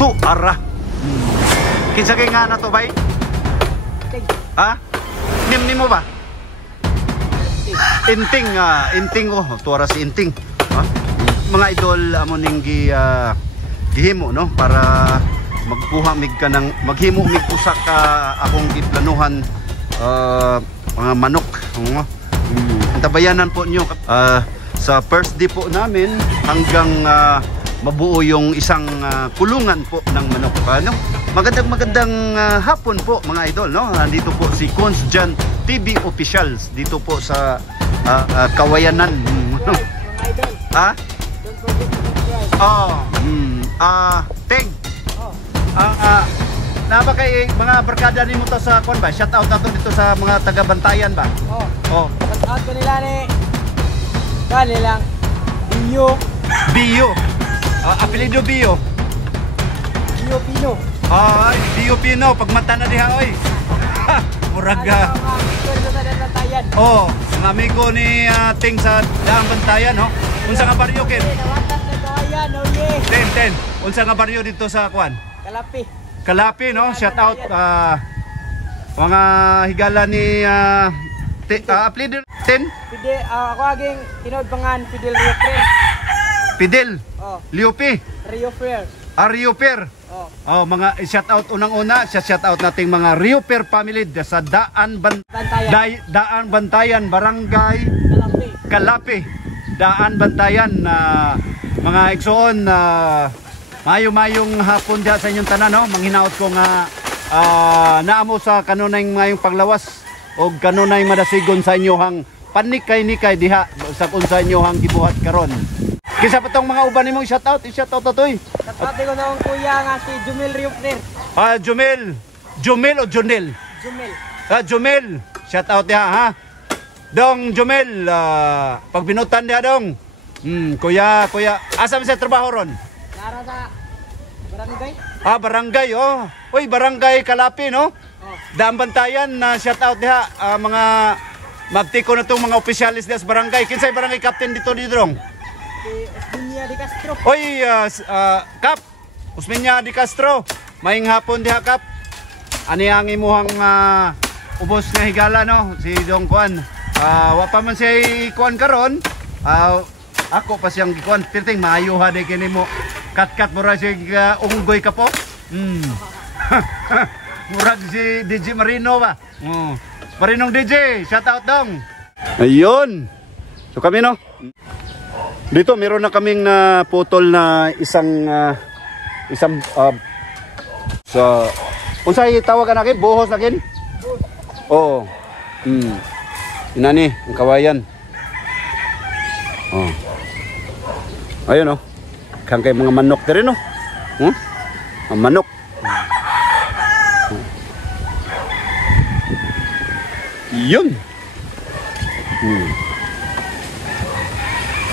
tuara. Kinsa kay nga na to bay? Ha? Nim mo ba? Inting, inting tuara si inting. Ha? Mga idol amo ning gihimo no para magkuha mig ka ng maghimo mig usa ka akong giplanuhan mga manok. Antabayanan po nyo sa first day po namin hanggang mabuo yung isang kulungan po ng manok. Magandang hapon po mga idol, no? Nandito po si Cons Jan TV Officials dito po sa Kawayanan. Ha? Don't forget to subscribe. Teng. Napa kay mga barkada nimo to sa kon ba? Shout out nato dito sa mga taga-Bantayan ba? Shout out ko nila ni kanilang Bio. Apelido Bio. Bio Pino. Bio Pino pag mata na diha oy. Muraga. Mga amigo ni Ting sa Daang Bantayan ho. Unsa nga baryo ken? Ten. Unsa nga baryo dito sa kwan? Kalapi no, shout out mga higala ni apelido Ten. Fidel, ako aging tinod pangan Fidel Rio Fer. Fidel. Liopi. Rio Fer. Rio Fer. Mga shout out unang-una, shout out nating mga Rio Fer family sa Daan Bantayan, Barangay Kalapi. Daan Bantayan mga igsoon mayong hapon diha sa inyong tanan no. Manghinaot ko nga naamo sa kanunay ngayong paglawas o kanunay madasigon sa inyohang panikay-nikay diha sa kung sa inyohang gibuhat karon. Kisa pa tong mga uban nimong shout out atoy. Shout out ko na ang kuya nga si Jumel Rio Fer. Jumel o Jonel? Jumel. Shout out diha ha. Dong Jumel, pag binutan diha dong. Kuya, asa man sa trabaho ron? Nara sa barangay. Barangay Uy, Barangay Kalapi no? Daan Bantayan shout out diha mga magtiko na tong mga opisyalis diha sa barangay. Kinsay barangay captain dito dong? Si Usmeña de Castro. Oy, Kap. Usmeña de Castro. Maing hapon diha Kap. Ani ang imuhang ubos nga higala no? Si Dong Kwan. Wa pa man siya ikuan karon. Ako pa siyang gikuan. Pirting maayo ha de kini mo. Kat mura siya unggoy ka po. Murag si DJ Marino ba? Marinong DJ, shout out dong. Ayun. So kami no. Dito meron na kaming putol na isang unsay tawagan nakin? Buhos nakin? Oo. Inani, ang kawayan. Ayun kang kay mga manok diri no. Ang manok. Yun.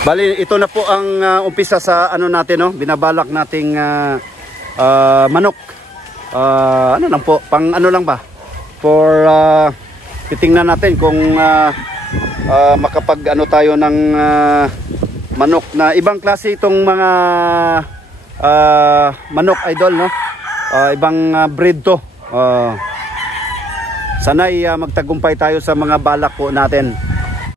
Bali ito na po ang umpisa sa ano natin no, binabalak nating manok. Ano lang po, pang ano lang ba? For titingnan natin kung makapag ano tayo ng manok na ibang klase itong mga manok idol no. Ibang breed to. Sana'y magtagumpay tayo sa mga balak po natin.